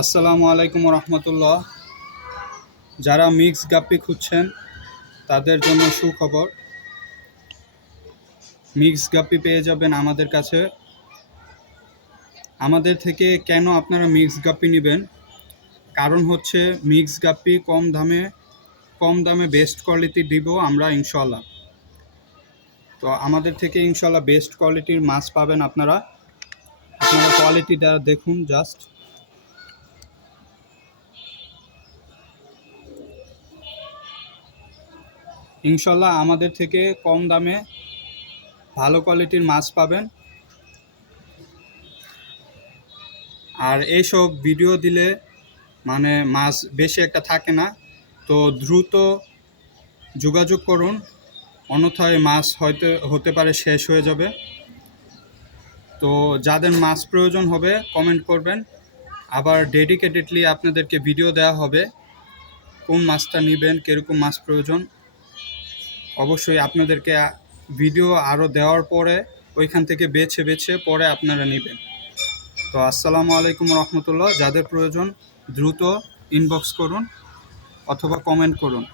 আসসালামু আলাইকুম রহমতুল্লাহ। যারা মিক্স গাপ্পি খুঁজছেন তাদের জন্য সুখবর। মিক্স গাপ্পি পেয়ে যাবেন আমাদের কাছে। আমাদের থেকে কেন আপনারা মিক্স গাপ্পি নেবেন? কারণ হচ্ছে মিক্স গাপ্পি কম দামে বেস্ট কোয়ালিটি দিব আমরা ইনশাল্লাহ। তো আমাদের থেকে ইনশাল্লাহ বেস্ট কোয়ালিটির মাছ পাবেন আপনারা কোয়ালিটিটা দেখুন জাস্ট। ইনশাল্লাহ আমাদের থেকে কম দামে ভালো কোয়ালিটির মাছ পাবেন। আর এইসব ভিডিও দিলে মাছ বেশি একটা থাকে না, তো দ্রুত যোগাযোগ করুন, অন্যথায় মাছ হতে পারে শেষ হয়ে যাবে। তো যাদের মাছ প্রয়োজন হবে কমেন্ট করবেন, আবার ডেডিকেটেডলি আপনাদেরকে ভিডিও দেওয়া হবে কোন মাছটা নেবেন, কীরকম মাছ প্রয়োজন। অবশ্যই আপনাদেরকে ভিডিও আরও দেওয়ার পরে ওইখান থেকে বেছে পরে আপনারা নেবেন। তো আসসালামু আলাইকুম রহমতুল্লাহ। যাদের প্রয়োজন দ্রুত ইনবক্স করুন অথবা কমেন্ট করুন।